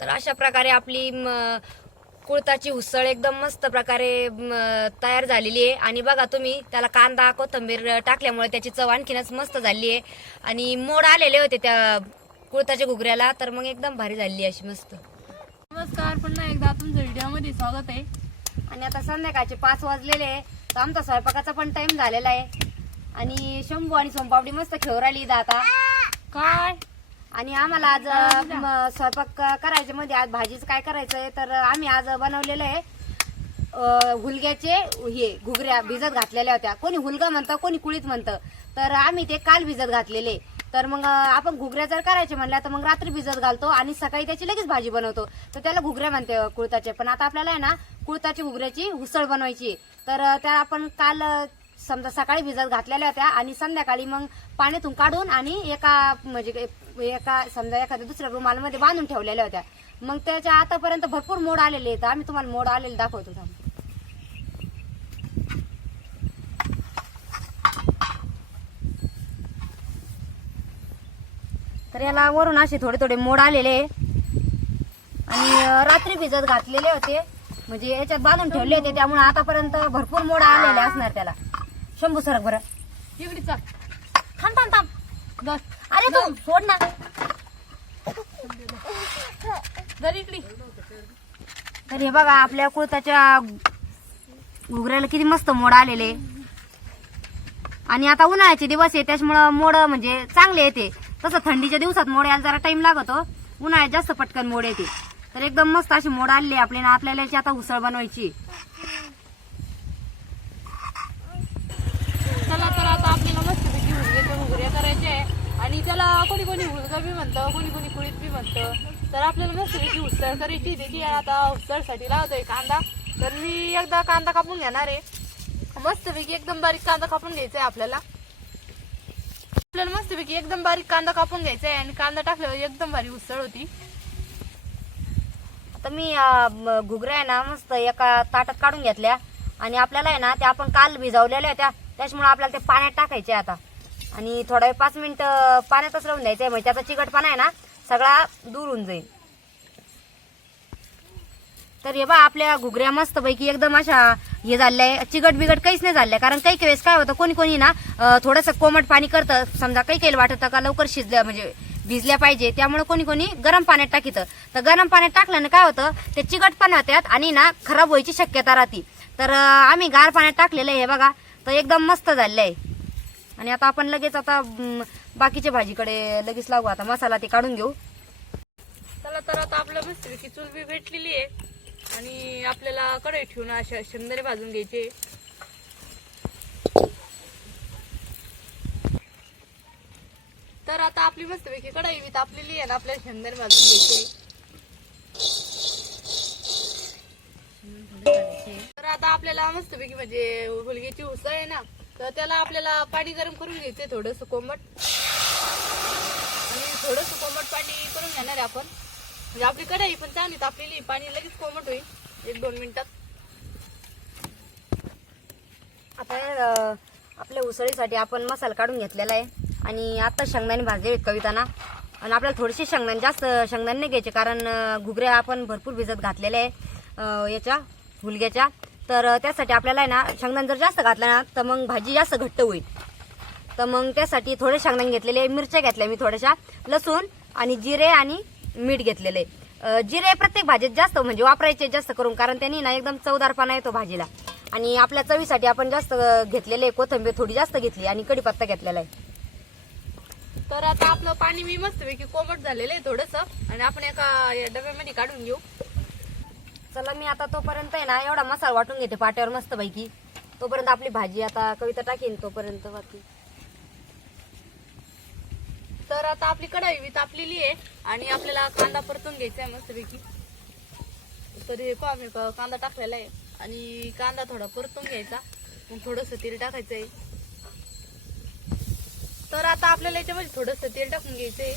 तर अशा प्रकारे आपली कुळताची उसळ एकदम मस्त प्रकारे तयार झालेली आहे. आणि बघा तुम्ही त्याला कांदा कोथिंबीर टाकल्यामुळे त्याची चव आणखीनच मस्त झाली आहे. आणि मोड आलेले होते त्या कुळताच्या घुगऱ्याला तर मग एकदम भारी झाली अशी मस्त. नमस्कार पुन्हा एकदा तुमचं व्हिडिओमध्ये स्वागत आहे. आणि आता संध्याकाळचे पाच वाजलेले आहे. तर आमचा स्वयंपाकाचा पण टाइम झालेला आहे. आणि शंभू आणि सोमपापडी मस्त खेळू राहिली आता. काय? आणि आम्हाला आज म, स्वयंपाक करायच्या मध्ये. आज भाजीच काय करायचंय? तर आम्ही आज बनवलेलं आहे अ, हुलग्याचे हे घुगऱ्या भिजत घातलेल्या होत्या. कोणी हुलगा म्हणतं कोणी कुळीत म्हणतं. तर आम्ही ते काल भिजत घातलेले. तर मग अ, आपण घुगऱ्या जर करायचे म्हणल्या तर मग रात्री भिजत घालतो आणि सकाळी त्याची लगेच भाजी बनवतो. तर त्याला घुगऱ्या म्हणते कुळताचे. पण आता आपल्याला आहे ना कुळताची घुगऱ्याची उसळ बनवायची आहे. तर अ, त्या आपण काल अ, समजा सकाळी भिजत घातलेल्या होत्या आणि संध्याकाळी मग पाण्यातून काढून आणि एका म्हणजे एका समजा एखाद्या दुसऱ्या रुमालमध्ये बांधून ठेवलेल्या होत्या. मग त्याच्या आतापर्यंत भरपूर मोड आलेले आहेत. आम्ही तुम्हाला मोड आलेले दाखवतो तर याला वरून असे थोडे थोडे मोड आलेले आणि रात्री भिजत घातलेले होते. म्हणजे याच्यात बांधून ठेवले होते. त्यामुळे आतापर्यंत भरपूर मोड आलेले असणार त्याला. शंभू सरक बरं. इकडे चल. थांब थांब थांब. बस. अरे तू सोड ना. जर इकडे. तर हे बघा आपल्या कुळताच्या घुगऱ्याला किती मस्त मोड आलेले. आणि आता उन्हाळ्याचे दिवस आहे त्याच्यामुळं मोड म्हणजे चांगले येते. तसं थंडीच्या दिवसात मोड यायला जरा टाइम लागतो. उन्हाळ्यात जास्त पटकन मोड येते. तर एकदम मस्त अशी मोड आलेली आपल्याला आपल्याला याची आता उसळ बनवायची चला तर आता आपल्याला मस्तपैकी हुलग्याच्या घुगऱ्या आणि त्याला कोणी कोणी हुलगा बी म्हणतं कोणी कोणी कुळीत बी म्हणतं. तर आपल्याला मस्तपैकी उसळ करायची त्याची आता उसळसाठी लावतोय कांदा. तर मी एकदा कांदा कापून घेणार आहे. मस्तपैकी एकदम बारीक कांदा कापून घ्यायचा आहे आपल्याला. आपल्याला मस्तपैकी एकदम बारीक कांदा कापून घ्यायचा आहे आणि कांदा टाकल्यावर एकदम भारी उसळ होती. आता मी घुगऱ्या आहे ना मस्त एका ताटात काढून घेतल्या. आणि आपल्याला आहे ना त्या आपण काल भिजवलेल्या होत्या. त्याच्यामुळे आपल्याला ते पाण्यात टाकायचे आता. आणि थोडा वेळ पाच मिनिटं पाण्यातच राहून द्यायचे म्हणजे त्याचा चिकटपणा आहे ना सगळा दूर होऊन जाईल. तर हे बा आपल्या घुगऱ्या मस्त पैकी एकदम अशा हे झाल्या. चिकट बिगट काहीच नाही झाल्या कारण काही काही वेळेस काय होतं कोणी कोणी ना थोडस कोमट पाणी करतं. समजा काही काही वाटत का लवकर शिजलं म्हणजे भिजल्या पाहिजे त्यामुळे कोणी कोणी गरम पाण्यात टाकीतं. तर गरम पाण्यात टाकल्यानं काय होतं ते चिकटपणा होत्यात आणि ना खराब व्हायची शक्यता राहते. तर आम्ही गार पाण्यात टाकलेलं आहे हे बघा. तर एकदम मस्त झालेलं आहे आणि आता आपण लगेच आता बाकीच्या भाजीकडे लगेच लागू. आता मसाला ते काढून घेऊ. चला तर आता आपल्या मस्तपैकी चुलबी भेटलेली आहे. आणि आपल्याला कढई ठेवून अशा शेंगदाणे भाजून घ्यायचे. तर आता आपली मस्तपैकी कढई बी तापलेली आहे ना आपल्याला शेंगदाणे भाजून घ्यायचे. तर आता आपल्याला मस्तपैकी म्हणजे हुलगीची उसळ आहे ना तर त्याला आपल्याला पाणी गरम करून घ्यायचंय थोडस कोमट. आणि थोडस कोमट पाणी करून घेणार आहे आपण. म्हणजे आपली कढाई पण चांगली तापलेली पाणी लगेच कोमट होईल. एक दोन मिनिटात. आता आपल्या उसळीसाठी आपण मसाला काढून घेतलेला आहे. आणि आता शेंगदाणे भाजले आहेत कविताना. आणि आपल्याला थोडेसे शेंगदाणे जास्त शेंगदाणे नाही घ्यायचे कारण घुगऱ्या आपण भरपूर भिजत घातलेल्या आहे याच्या हुलग्याच्या. तर त्यासाठी आपल्याला आहे ना शेंगदाण जर जास्त घातला ना तर मग भाजी जास्त घट्ट होईल. तर मग त्यासाठी थोडे शेंगदाण घेतलेले मिरच्या घेतल्या मी थोड्याशा लसूण आणि जिरे आणि मीठ घेतलेले. जिरे प्रत्येक भाजीत जास्त म्हणजे वापरायचे जास्त करून कारण त्यांनी ना एकदम चवदारपणा येतो भाजीला. आणि आपल्या चवीसाठी आपण जास्त घेतलेले कोथिंबीर थोडी जास्त घेतली आणि कढीपत्ता घेतलेला आहे. तर आता आपलं पाणी मी मस्तपैकी कोमट झालेलं आहे थोडस. आणि आपण एका या डब्यामध्ये काढून घेऊ. चला मी आता तोपर्यंत आहे ना एवढा मसाला वाटून घेते पाट्यावर मस्त पैकी तोपर्यंत आपली भाजी आता कविता टाकेन तोपर्यंत बाकी. तर आता आपली कढाई बी तापलेली आहे आणि आपल्याला कांदा परतून घ्यायचा आहे मस्तपैकी. तर हे पहा मी कांदा टाकलेला आहे आणि कांदा थोडा परतून घ्यायचा. मग थोडस तेल टाकायचं आहे. तर आता आपल्याला याच्यामध्ये थोडस तेल टाकून घ्यायचं आहे.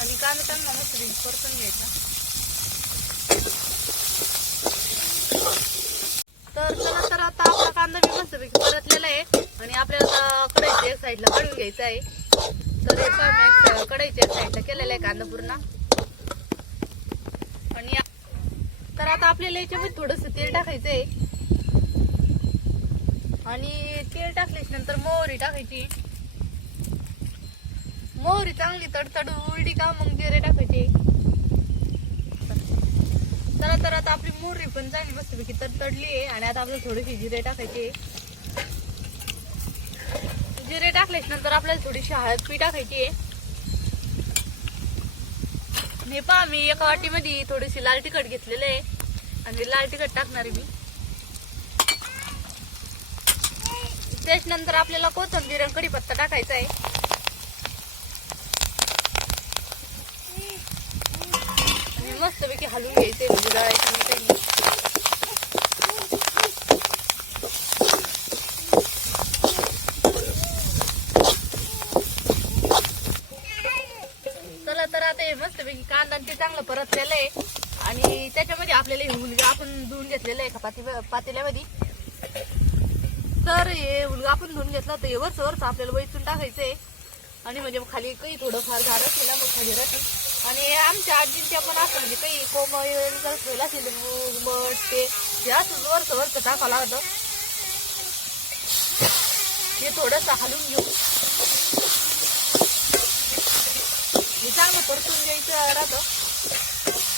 आणि कांदा चांगला मस्त परतून घ्यायचा तर चला तर आता आपला कांदा बी मस्तपैकी परतलेला आहे आणि आपल्याला आता कढईच्या एक साईडला काढून घ्यायचं आहे. तर हे पहा मी एक कढईच्या एक साईडला केलेला आहे कांदा पूर्ण. आपल्याला याच्यामध्ये थोडस तेल टाकायचंय आणि तेल टाकल्याच्या नंतर मोहरी टाकायची. मोहरी चांगली तडतड उलटी का मग जिरे टाकायचे. चला तर आता आपली मोहरी पण चांगली मस्तपैकी तडतडली आहे. आणि आता आपल्याला थोडेसे जिरे टाकायचे जिरे टाकल्याच्या नंतर आपल्याला थोडीशी हळद पी टाकायची आहे. हे पहा मी एका वाटीमध्ये थोडीशी लाल तिखट घेतलेलं आहे. आणि लाल तिखट टाकणार आहे मी. त्याच्यानंतर आपल्याला कोथंबीर आणि कढीपत्ता टाकायचा आहे. आणि मस्तपैकी हलवून घ्यायचे म्हणजे दळायचं नाही काही नाही. चला तर आता हे मस्तपैकी कांदा आणि ते चांगलं परतलेलं आहे. आणि त्याच्यामध्ये आपल्याला हे मुलगा आपण धुवून घेतलेलं आहे का पाती पातेल्यामध्ये. तर हे मुलगा आपण धुवून घेतला तर हे वरच वरच आपल्याला वैचून टाकायचं आहे. आणि म्हणजे खाली काही थोडंफार झालं असेल ना मग खाली राहते आणि आमच्या आजींच्या पण असं म्हणजे काही कोमळ जर असेल मठ ते हे असं वरच वरच टाकावं लागतं. हे थोडंसं हलवून घेऊ. हे चांगलं परतून घ्यायचं राहतं.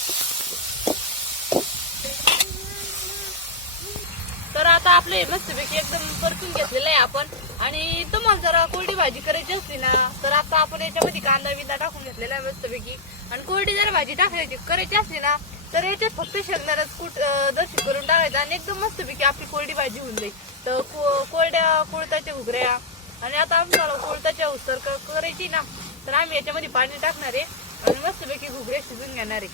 तर आता आपलं हे मस्तपैकी एकदम परतून घेतलेलं आहे आपण. आणि तुम्हाला जर कोरडी भाजी करायची असली ना तर आता आपण याच्यामध्ये कांदा बिंदा टाकून घेतलेला आहे मस्तपैकी. आणि कोरडी जर भाजी टाकायची करायची असली ना तर याच्यात फक्त शेंगदाण्याच कूट अं, दर्शित करून टाकायचं आणि एकदम मस्तपैकी आपली कोरडी भाजी होऊन जाईल. तर को- कोरड्या कोळताच्या घुगऱ्या आणि आता आम्हाला कोळताच्या उसर करायची ना तर आम्ही याच्यामध्ये पाणी टाकणार आहे आणि मस्तपैकी घुगरे शिजून घेणार आहे.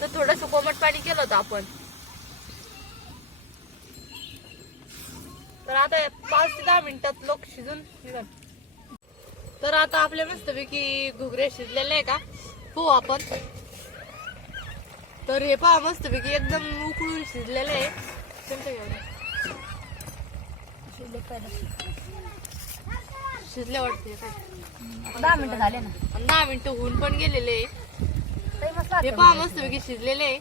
तर थोडस कोमट पाणी केलं होतं आपण. तर आता पाच ते दहा मिनिटात लोक शिजून तर आता आपल्या मस्तपैकी घुगरे शिजलेले आहे का? हो आपण. तर हे पहा मस्तपैकी एकदम उकळून शिजलेले आहे. कोणतं घ्यावं? शिजले वाटते दहा मिनिटं झाले ना. आणि दहा मिनिटं होऊन पण गेलेले. आहे मस्त हे लागतं. पहा मस्तपैकी शिजलेले. आहे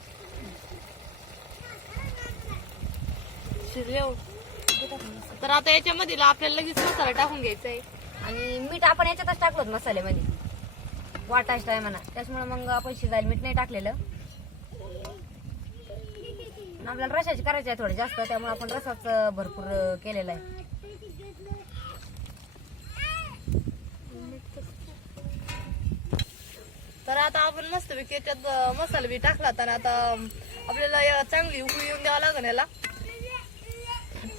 शिजले हो. तर आता याच्यामध्ये आपल्याला लगेच मसाला टाकून घ्यायचा आहे. आणि मीठ आपण याच्यातच टाकलो होतं मसाल्यामध्ये. वाटायच टायमाना त्याच्यामुळे मग आपण शिजायला मीठ नाही टाकलेलं. आणि आपल्याला रसाची करायची आहे थोडं जास्त त्यामुळे आपण रसाच भरपूर अं, केलेला आहे. तर आता आपण मस्त याच्यात मसाला बी टाकला तर आता आपल्याला चांगली उकळी येऊन द्यावं लागेल याला.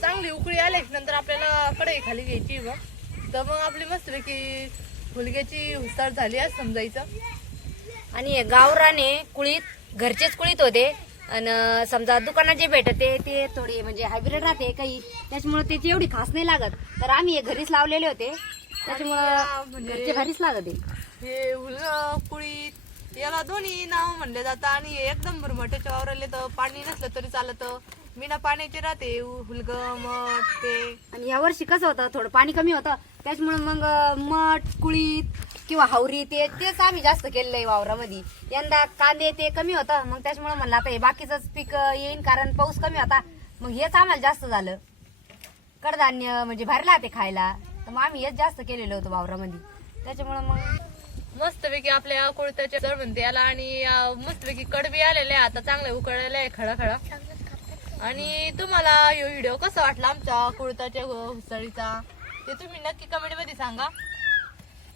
चांगली उकळी आल्या नंतर आपल्याला कढई खाली घ्यायची मग तर मग आपली मस्तपैकी फुलग्याची हुसार झाली असं समजायचं. आणि गावराने कुळीत घरचेच कुळीत होते. आणि समजा दुकानात जे भेटते ते थोडी म्हणजे हायब्रिड राहते काही. त्याच्यामुळे त्याची एवढी खास नाही लागत. तर आम्ही हे घरीच लावलेले होते. त्याच्यामुळे अं, म्हणजे- घरचे लागत आहे. हे हुल कुळीत याला दोन्ही नाव म्हणले जातात आणि हे एकदम भरमट्याच्या वावराले तर पाणी नसलं तरी चालत. बिना पाण्याचे राहते हुलग मठ ते. आणि या वर्षी कसं होतं थोडं पाणी कमी होतं. त्याच्यामुळे मग मठ कुळीत किंवा हावरी ते तेच आम्ही जास्त केलेलं आहे वावरामध्ये. यंदा कांदे ते कमी होतं मग त्याच्यामुळे म्हणलं आता हे बाकीचंच पीक येईन कारण पाऊस कमी होता. मग हेच आम्हाला जास्त झालं. कडधान्य म्हणजे भारी ते खायला. तर मग आम्ही हेच जास्त केलेलं होतं वावरामध्ये. त्याच्यामुळे मग मस्तपैकी आपल्या कोळत्याचे जळ म्हणते याला आणि मस्तपैकी कडबी आलेले आहे. आता चांगले उकळलेले आहे खडा खडा. आणि तुम्हाला हा व्हिडिओ कसा वाटला आमच्या कुळताच्या हुसळीचा ते तुम्ही नक्की कमेंटमध्ये सांगा.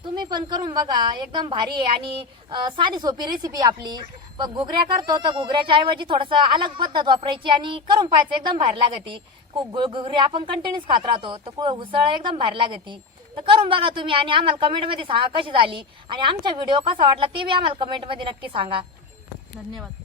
तुम्ही पण करून बघा. एकदम भारी आहे आणि साधी सोपी रेसिपी आपली. पण घुगऱ्या करतो तर घुगऱ्याच्या ऐवजी थोडस अलग पद्धत वापरायची आणि करून पाहायचं एकदम भारी लागती. खूप घुगरी आपण कंटिन्यूस खात राहतो तर कु- उसळ एकदम भारी लागती. तर करून बघा तुम्ही आणि आम्हाला कमेंटमध्ये सांगा कशी झाली आणि आमचा व्हिडिओ कसा वाटला ते बी आम्हाला कमेंटमध्ये नक्की सांगा. धन्यवाद.